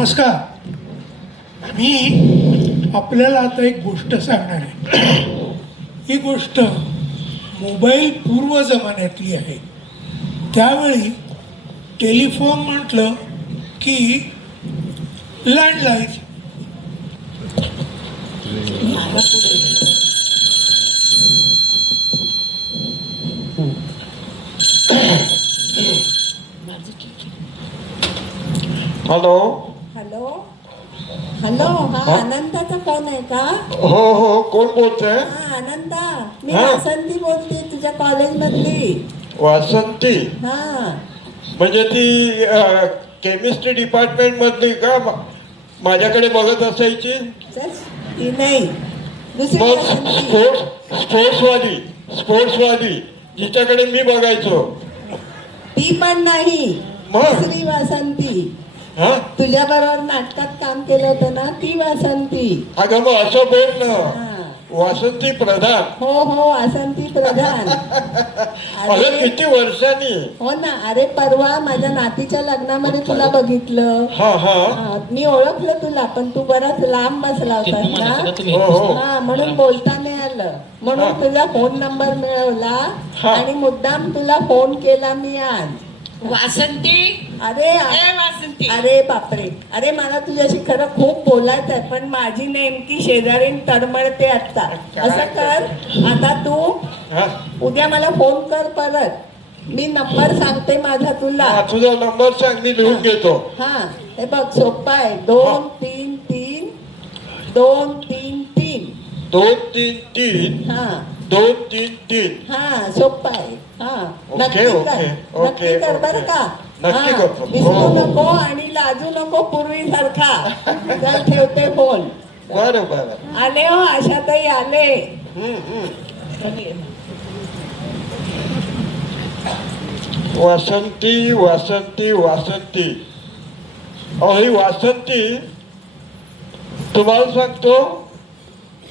नमस्कार. मी आपल्याला आता एक गोष्ट सांगणार आहे. ही गोष्ट मोबाईल पूर्व जमान्यातली आहे. त्यावेळी टेलिफोन म्हटलं की लँडलाईन. हॅलो हॅलो हॅलो हा आनंदाचा फोन आहे का? हो हो, कोण बोलतंय? हा आनंदा, मी हा. वासंती बोलते तुझ्या कॉलेज मधली. वासंती हा म्हणजे ती केमिस्ट्री डिपार्टमेंट मधली का? माझ्याकडे बघत असायची. तेच ती नाही, दुसरी मग वासंती. स्पोर्ट्सवाली जिच्याकडे मी बघायचो. ती पण नाही, मग? दुसरी वासंती. हा, तुझ्या बरोबर नाटकात काम केलं होतं ना, ती वासंती. अगं मग असं बोल ना. हा. वासंती प्रधान. हो हो, वासंती प्रधान. अगं किती वर्षांनी. हो ना, अरे परवा माझ्या नातीच्या लग्नामध्ये तुला बघितलं. हा हा हा, मी ओळखलं तुला, पण तू बराच लांब बसला होतास ना. हो हो. हा, म्हणून बोलता नाही आलं, म्हणून तुझा फोन नंबर मिळवला हा. आणि मुद्दाम तुला फोन केला मी आज. वासंती, अरे ए वासंती, अरे बापरे, अरे मला तुझ्याशी खरं खूप बोलायचं आहे, पण माझी नेमकी शेजारीण तडमडते आता. असं कर, आता तू हा. उद्या मला फोन कर परत. मी नंबर सांगते माझा तुला. हा, तुझा नंबर सांग, मी लिहून घेतो. हा, हे बघ सोपा आहे. 233 233. 233 हा 233. हा, सोपा आहे. हा, ओके, नक्की ओके, कर, ओके, नक्की कर बरं ओके. का. नक्की हा, करतो. विसरू हो. नको आणि लाजू नको पूर्वीसारखा. चल ठेवते फोन. बरं बरं. आले हो, आशाताई आले. वासंती वासंती वासंती. अहो ही वासंती, तुम्हाला सांगतो,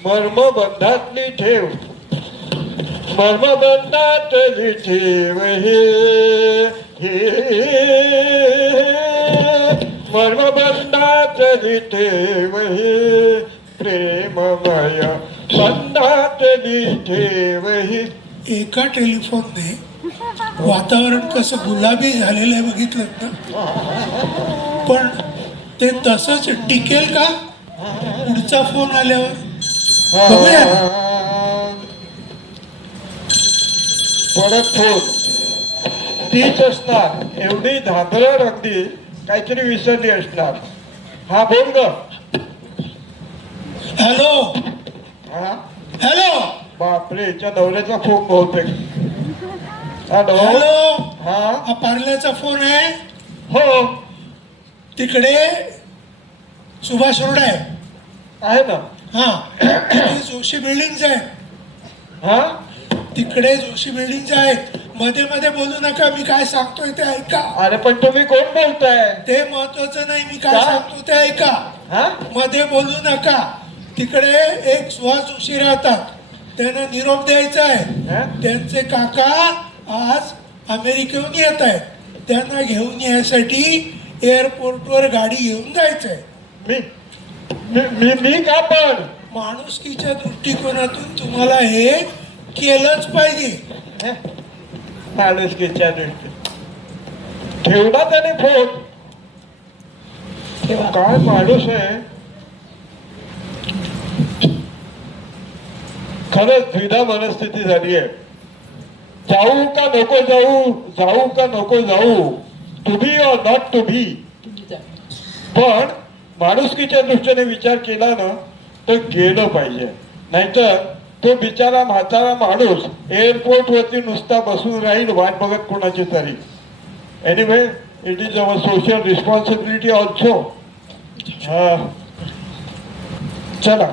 मर्मबंधातली ठेव, मर्मबंधातली ठेव हे मर्मबंधातली ठेव हे प्रेममय बंधातली ठेव हे. एका टेलिफोनने वातावरण कसं गुलाबी झालेलं आहे बघितलं ना. पण ते तसंच टिकेल का पुढचा फोन आल्यावर? बघूया. परत फोन तीच असणार, एवढी धांदळ अगदी काहीतरी विसरली असणार. हा बोल ग. हॅलो हा, हॅलो बापरे, हिच्या नवऱ्याचा फोन बहुतेक. हॅलो हॅलो, हा हा पार्ल्याचा फोन आहे. हो तिकडे सुभाष रोड आहे. आहे ना. हा, तिकडे जोशी बिल्डिंग आहे. हा, तिकडे जोशी बिल्डिंग आहेत. मध्ये मध्ये बोलू नका, मी काय सांगतोय ते ऐका. अरे पण तुम्ही कोण बोलताय? ते महत्वाचं नाही, मी काय का? सांगतो ते ऐका. हा, मध्ये बोलू नका. तिकडे एक सुहास जोशी राहतात, त्यांना निरोप द्यायचा आहे. हा? त्यांचे काका आज अमेरिकेहून येत आहेत. त्यांना घेऊन यायसाठी एअरपोर्टवर गाडी घेऊन जायचंय. मी मी मी मी का पण? माणुसकीच्या दृष्टिकोनातून तुम्हाला हे केलंच पाहिजे. माणुसकीच्या दृष्टी ठेवला त्याने फोन. काय माणूस आहे खरंच. द्विधा मनस्थिती झाली आहे. जाऊ का नको जाऊ, जाऊ का नको जाऊ, to be or not to be. पण माणुसकीच्या दृष्टीने विचार केला ना तर गेलं पाहिजे. नाहीतर तो बिचारा म्हातारा माणूस एअरपोर्ट वरती नुसता बसून राहील वाट बघत कोणाची तरी. Anyway, it is our social responsibility also. चला.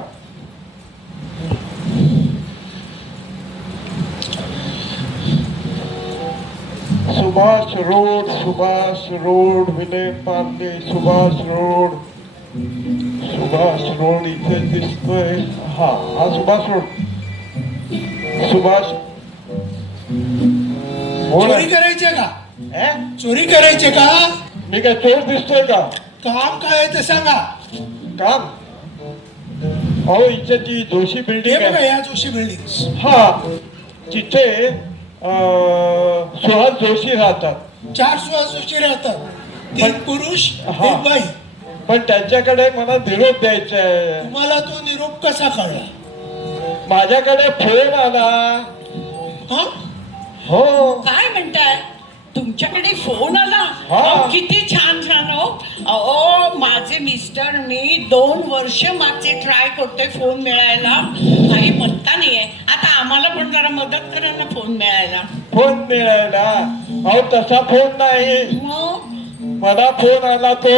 सुभाष रोड विले पार्ले. सुभाष रोड इथे दिसतोय. हा हा सुभाष रोड. सुभाष चोरी करायचे का? ए? चोरी करायचे का? मी काय चोर दिसतोय का? काम काय आहे ते सांगा. काम अहो इथे ती जोशी हे बिल्डिंग बघा आहे. या जोशी बिल्डिंग. हा तिथे सुहास जोशी राहतात. 4 सुहास जोशी राहतात. 3 पुरुष हा. 1 बाई. पण त्यांच्याकडे मला निरोप द्यायचा आहे. तुम्हाला तो निरोप कसा कळला? माझ्याकडे फोन आला. हा? हो काय म्हणताय? तुमच्याकडे फोन आला? हा. अहो, किती छान छान हो. अहो माझे मिस्टर मी 2 वर्ष मागचे ट्राय करतोय फोन मिळायला, काही पत्ता नाहीये. आता आम्हाला पण जरा मदत करा ना फोन मिळायला. फोन मिळायला. अहो तसा फोन नाही. मग मला फोन आला तो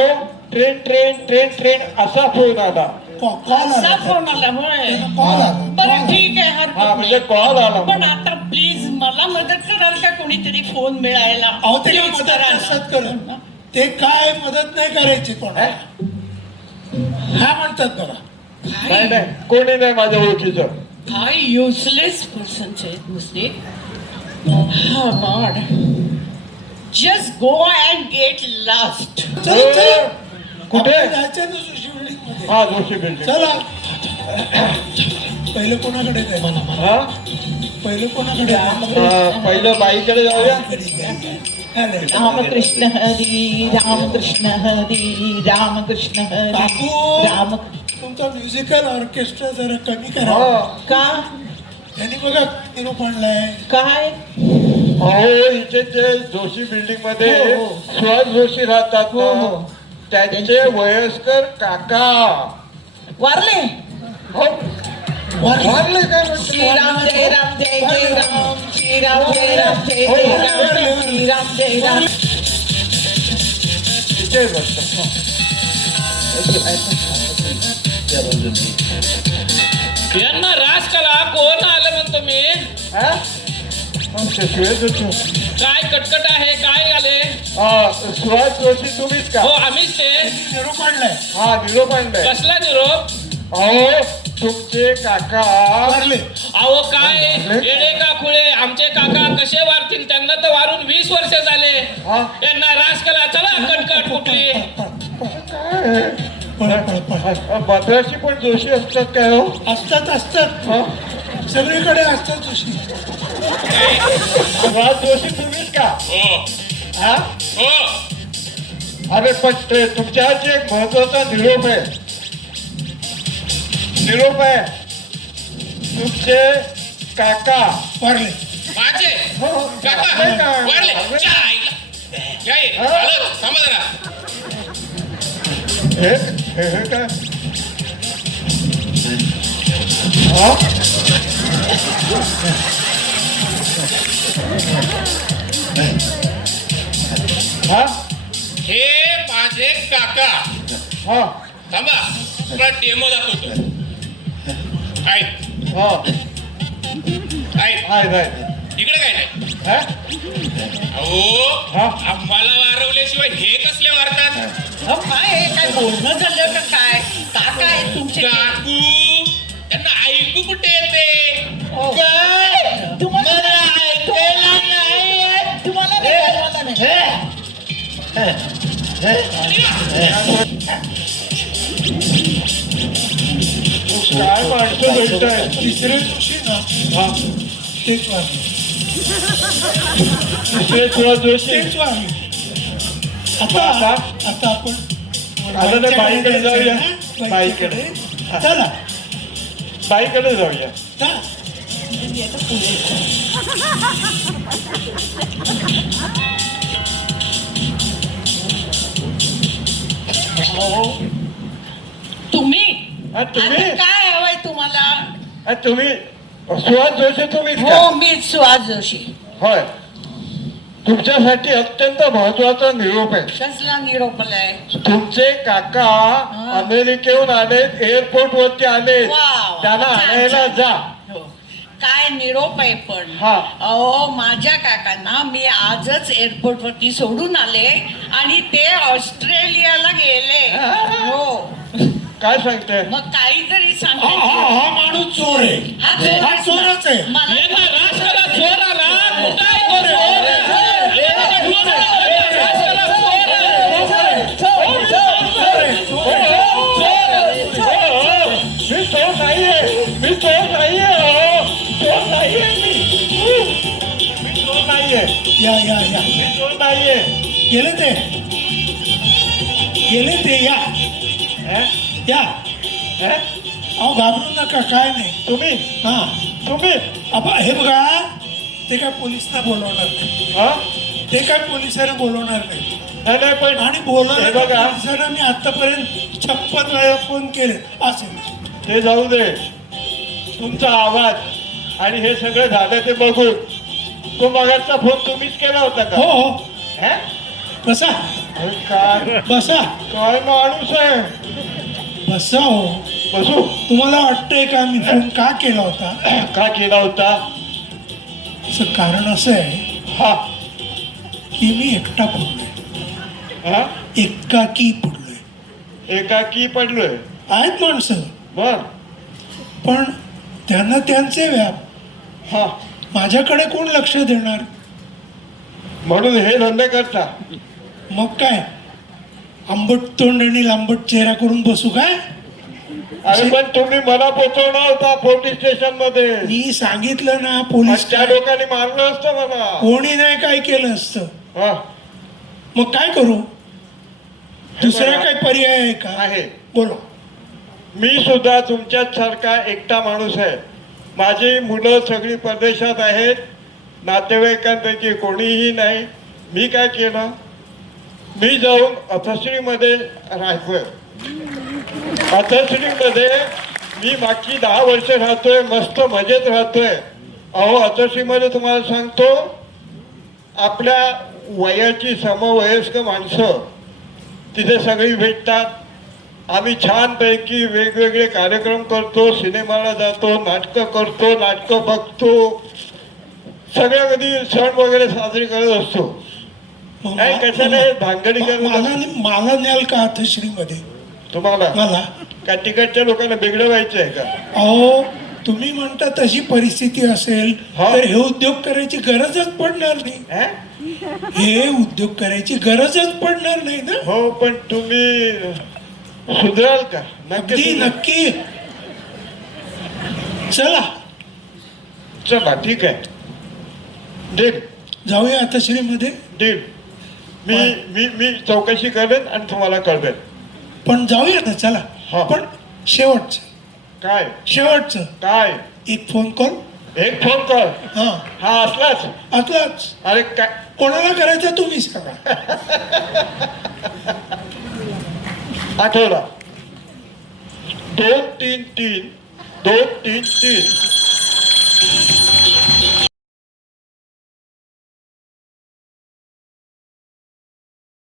ट्रेन ट्रेन ट्रेन ट्रेन असा फोन आला. कॉल असा आला. फोन आला होय. कॉल आला. बरं ठीक आहे, हा हरकत म्हणजे नाही. कॉल आला. पण आता प्लीज मला मदत कराल का कोणीतरी फोन मिळायला? अहो ते काय Please मदत करा ना. नसतात करत. ते काय मदत नाही करायची कोणाला. हा म्हणतात बघा. नाही नाही कोणी नाही माझ्या ओळखीचं. काय युजलेस पर्सन्स आहेत नुसते. हा God, just go and get lost. चला चला. कुठे? आपण जायचं ना जोशी बिल्डिंग मध्ये. हा जोशी बिल्डिंग. चला. पहिलं कोणाकडे जायचं? हा पहिलं कोणाकडे जायचं? पहिलं बाईकडे जाऊया. रामकृष्ण हरी रामकृष्ण हरी रामकृष्ण हरी काकू राम. तुमचा म्युझिकल ऑर्केस्ट्रा जरा कमी करा. हा. का यांनी बघा निरोप आणलाय. काय? अहो इथे ते जोशी बिल्डिंग मध्ये हो, हो. सुहास जोशी राहतात हो, ना. हो. त्यांचे वयस्कर काका. वारले? हो वारले काय म्हणतो? श्रीराम जय राम जय जय राम श्रीराम जय राम जय जय राम श्रीराम जय राम. तिथे बसतात. यांना राज कला कोण आलं म्हणतो मी? हा? मग ते सुरेश जोशी. काय कटकट आहे? काय आले? सुहास जोशी तुम्हीच का? हो आम्हीच ते. निरोप आणलाय. हा निरोप आणलाय. कसला निरोप? अहो तुमचे काका वारले. अहो काय येडे का खुळे? आमचे काका कसे वारतील? त्यांना तर वारून 20 वर्ष झाले. हा? यांना राज कला. चला कटकट कुठली? पळ पळ पळ. मद्रासी पण जोशी असतात काय हो? असतात असतात. हा? सगळीकडे असतात जोशी. सुहास जोशी तुम्हीच का? हो हा? हो. अरे पण ते तुमच्या हाती एक महत्वाचा निरोप आहे. निरोप आहे. तुमचे काका वारले. माझे हो, काका वारले का? वारले. वारले? च्या आईला. या ये. हा? आलो. थांबा जरा. हे हे काय? हा? हा? हे माझे काका. हा? थांबा तुला डेमो दाखवतो. ऐक हा? ऐक हाय हाय. इकडे काय नाही. हा? अहो हा? आम्हाला वारवल्याशिवाय हे कसले वारतात? अहो, काय आहे? काय बोलणं झालं का काय? काका आहेत तुमचे? काकू त्यांना ऐकू कुठे येते? काय? तुम्हाला ऐकायला नाही येत? तुम्हाला नाही ऐकायला नाही. काय माणसं भेटताय? तिसरे जोशी ना हा? तेच वारले. दुसरे सुहास जोशी. तेच वारले. आता आता? आता आपण आता ते बाईकडे जाऊया. बाईकडे. बाईकडे. चला बाईकडे जाऊया. चला. तुम्ही हा, तुम्ही? आता काय हवंय तुम्हाला? हा, तुम्ही सुहास जोशी तुम्हीच का? हो मीच सुहास जोशी. होय. तुमच्यासाठी अत्यंत महत्वाचा निरोप आहे. कसला निरोप आलाय? तुमचे काका अमेरिकेहून आले, एअरपोर्ट वरती आले. वाव. त्यांना छान, आणायला छान. जा. हो. काय निरोप आहे पण? हा. अहो माझ्या काकांना मी आजच एअरपोर्ट वरती सोडून आले आणि ते ऑस्ट्रेलियाला गेले. हो काय सांगते? मग काहीतरी हा सांगायचं. हा हा माणूस चोर आहे. हा चोरच आहे. मला यांना राज कला चोर आला. कुठं आहे तो चोर? यांना चोर आला. यांना राज कला चोर आला. गेले ते या हे? या हे? अहो घाबरू नका, काय नाही. तुम्ही हा हे बघा, ते काय पोलिसांना बोलवणार नाही. हा ते काय पोलिसांना बोलवणार नाही. नाही नाही, पण आणि हे बोलवणार बघा, पोलिसांना मी आतापर्यंत 56 वेळा फोन केले असेल. ते जाऊ दे. तुमचा आवाज आणि हे सगळं झालं ते बघून तो मगाचा फोन तुम्हीच केला होता का? हो हे? बसा अरे काय बसा काय माणूस आहे. बसा हो. बसू. तुम्हाला वाटतंय का मी फोन का केला होता? का केला होता? असं कारण असं आहे हा की मी एकटा पडलोय, हा एकाकी पडलोय. एकाकी पडलोय. आहेत माणसं, बर. पण त्यांना त्यांचे व्याप. हा माझ्याकडे कोण लक्ष देणार? म्हणून हे धंदे करता. मग काय, आंबट तोंड आणि लांबट चेहरा करून बसू काय? अरे पण तुम्ही मला पोचवणार होता पोलीस स्टेशन मध्ये. मी सांगितलं ना, पोलीस त्या लोकांनी मारलं असतं मला. कोणी नाही काय केलं असतं. हा मग काय करू? दुसरा काय पर्याय आहे का? आहे. बोला. मी सुद्धा तुमच्याच सारखा एकटा माणूस आहे. माझी मुलं सगळी परदेशात आहेत, नातेवाईकांपैकी कोणीही नाही. मी काय केलं, मी जाऊन अथश्रीमध्ये राहतोय. अथश्रीमध्ये मी मागची 10 वर्ष राहतोय, मस्त मजेत राहतोय. अहो अथश्रीमध्ये तुम्हाला सांगतो, आपल्या वयाची समवयस्क माणसं तिथे सगळी भेटतात. आम्ही छानपैकी वेगवेगळे कार्यक्रम करतो, सिनेमाला जातो, नाटकं करतो, नाटकं बघतो, सगळ्या कधी सण वगैरे साजरे करत असतो. नाही कशाने भानगडी करत. मला न्याल का अथश्रीमध्ये? तुम्हाला मला का तिकडच्या लोकांना बिघडवायचं आहे का? अहो तुम्ही म्हणता तशी परिस्थिती असेल हा. तर हे उद्योग करायची गरजच पडणार नाही. हे? हे उद्योग करायची गरजच पडणार नाही ना. हो पण तुम्ही सुधराल का? नक्की अगदी सुधराल. नक्की. चला चला ठीक आहे. डील जाऊया अथश्रीमध्ये. डील. मी मी मी चौकशी करेन आणि तुम्हाला कळवेन. पण जाऊया ना, चला. हा. पण शेवटचं काय काय एक फोन कॉल. एक फोन कर. हा हा असलाच. आतलाच. अरे काय कोणाला करायचं तुम्ही सांगा. आठवला 233 233